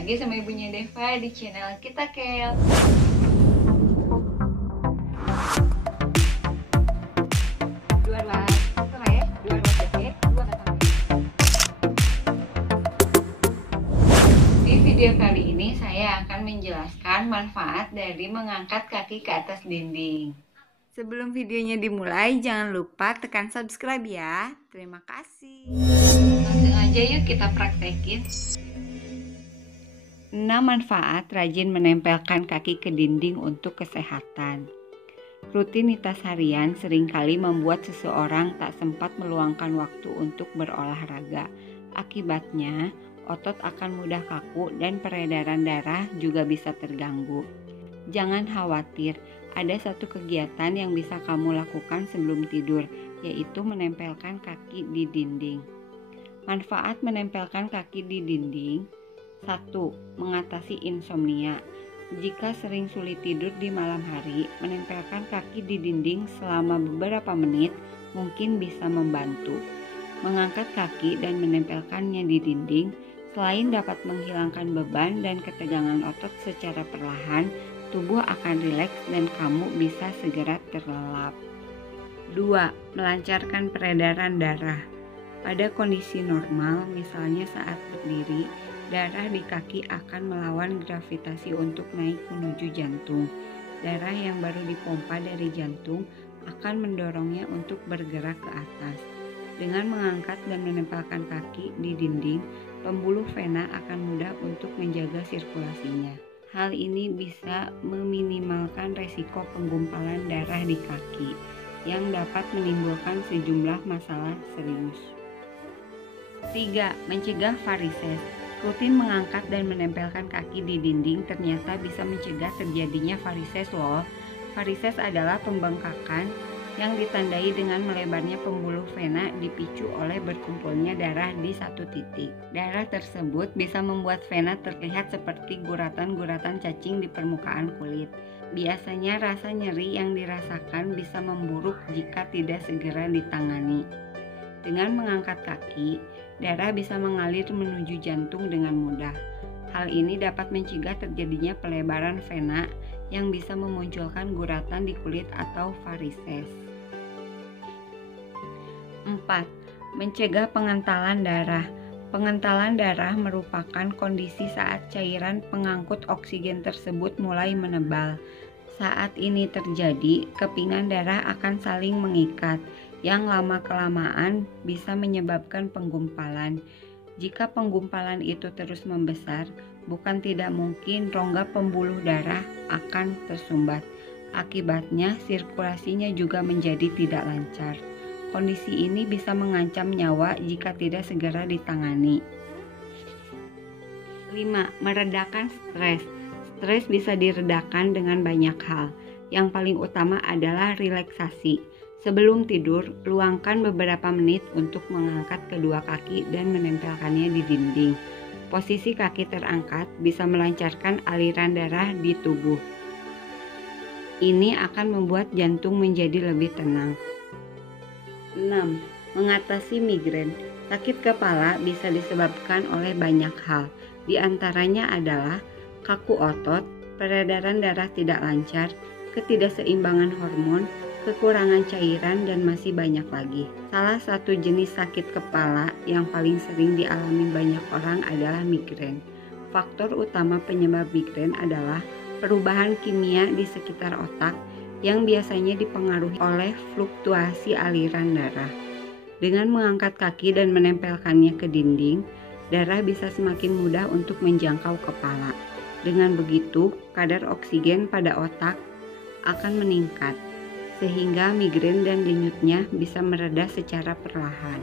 lagi sama ibunya Deva di channel Kita Kel. Di video kali ini saya akan menjelaskan manfaat dari mengangkat kaki ke atas dinding. Sebelum videonya dimulai, jangan lupa tekan subscribe ya. Terima kasih. Langsung aja yuk kita praktekin. 6 manfaat rajin menempelkan kaki ke dinding untuk kesehatan. Rutinitas harian seringkali membuat seseorang tak sempat meluangkan waktu untuk berolahraga. Akibatnya, otot akan mudah kaku dan peredaran darah juga bisa terganggu. Jangan khawatir, ada satu kegiatan yang bisa kamu lakukan sebelum tidur, yaitu menempelkan kaki di dinding. Manfaat menempelkan kaki di dinding: 1. Mengatasi insomnia. Jika sering sulit tidur di malam hari, menempelkan kaki di dinding selama beberapa menit mungkin bisa membantu. Mengangkat kaki dan menempelkannya di dinding selain dapat menghilangkan beban dan ketegangan otot secara perlahan, tubuh akan rileks dan kamu bisa segera terlelap. 2. Melancarkan peredaran darah. Pada kondisi normal, misalnya saat berdiri, darah di kaki akan melawan gravitasi untuk naik menuju jantung. Darah yang baru dipompa dari jantung akan mendorongnya untuk bergerak ke atas. Dengan mengangkat dan menempelkan kaki di dinding, pembuluh vena akan mudah untuk menjaga sirkulasinya. Hal ini bisa meminimalkan resiko penggumpalan darah di kaki yang dapat menimbulkan sejumlah masalah serius. 3. Mencegah varises. Rutin mengangkat dan menempelkan kaki di dinding ternyata bisa mencegah terjadinya varises loh. Varises adalah pembengkakan yang ditandai dengan melebarnya pembuluh vena dipicu oleh berkumpulnya darah di satu titik. Darah tersebut bisa membuat vena terlihat seperti guratan-guratan cacing di permukaan kulit. Biasanya rasa nyeri yang dirasakan bisa memburuk jika tidak segera ditangani. Dengan mengangkat kaki, darah bisa mengalir menuju jantung dengan mudah. Hal ini dapat mencegah terjadinya pelebaran vena yang bisa memunculkan guratan di kulit atau varises. 4. Mencegah pengentalan darah. Pengentalan darah merupakan kondisi saat cairan pengangkut oksigen tersebut mulai menebal. Saat ini terjadi, kepingan darah akan saling mengikat, yang lama-kelamaan bisa menyebabkan penggumpalan. Jika penggumpalan itu terus membesar, bukan tidak mungkin rongga pembuluh darah akan tersumbat. Akibatnya, sirkulasinya juga menjadi tidak lancar. Kondisi ini bisa mengancam nyawa jika tidak segera ditangani. 5. Meredakan stres. Stres bisa diredakan dengan banyak hal. Yang paling utama adalah relaksasi. Sebelum tidur, luangkan beberapa menit untuk mengangkat kedua kaki dan menempelkannya di dinding. Posisi kaki terangkat bisa melancarkan aliran darah di tubuh. Ini akan membuat jantung menjadi lebih tenang. 6. Mengatasi migrain. Sakit kepala bisa disebabkan oleh banyak hal. Di antaranya adalah kaku otot, peredaran darah tidak lancar, ketidakseimbangan hormon, kekurangan cairan, dan masih banyak lagi. Salah satu jenis sakit kepala yang paling sering dialami banyak orang adalah migrain. Faktor utama penyebab migrain adalah perubahan kimia di sekitar otak yang biasanya dipengaruhi oleh fluktuasi aliran darah. Dengan mengangkat kaki dan menempelkannya ke dinding, darah bisa semakin mudah untuk menjangkau kepala. Dengan begitu, kadar oksigen pada otak akan meningkat, sehingga migrain dan denyutnya bisa mereda secara perlahan.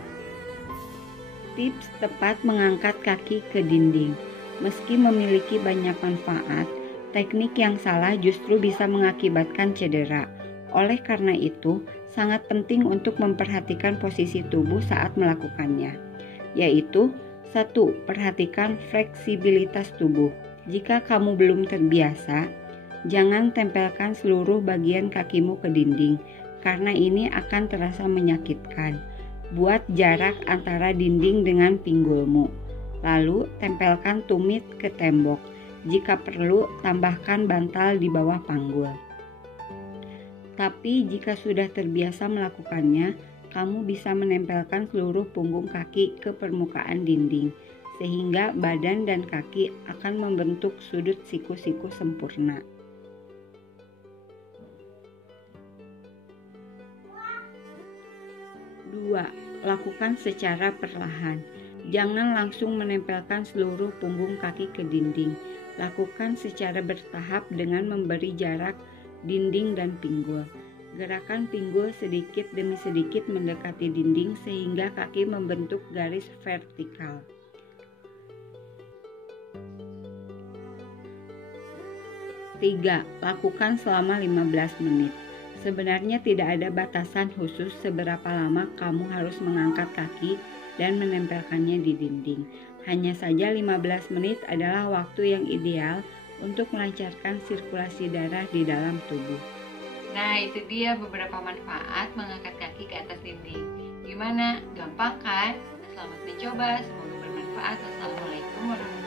Tips tepat mengangkat kaki ke dinding. Meski memiliki banyak manfaat, teknik yang salah justru bisa mengakibatkan cedera. Oleh karena itu, sangat penting untuk memperhatikan posisi tubuh saat melakukannya, yaitu 1. Perhatikan fleksibilitas tubuh. Jika kamu belum terbiasa, jangan tempelkan seluruh bagian kakimu ke dinding, karena ini akan terasa menyakitkan. Buat jarak antara dinding dengan pinggulmu. Lalu tempelkan tumit ke tembok. Jika perlu, tambahkan bantal di bawah panggul. Tapi jika sudah terbiasa melakukannya, kamu bisa menempelkan seluruh punggung kaki ke permukaan dinding, sehingga badan dan kaki akan membentuk sudut siku-siku sempurna. 2. Lakukan secara perlahan. Jangan langsung menempelkan seluruh punggung kaki ke dinding. Lakukan secara bertahap dengan memberi jarak dinding dan pinggul. Gerakan pinggul sedikit demi sedikit mendekati dinding sehingga kaki membentuk garis vertikal. 3. Lakukan selama 15 menit. Sebenarnya tidak ada batasan khusus seberapa lama kamu harus mengangkat kaki dan menempelkannya di dinding. Hanya saja 15 menit adalah waktu yang ideal untuk melancarkan sirkulasi darah di dalam tubuh. Nah, itu dia beberapa manfaat mengangkat kaki ke atas dinding. Gimana? Gampang kan? Selamat mencoba, semoga bermanfaat. Wassalamualaikum warahmatullahi wabarakatuh.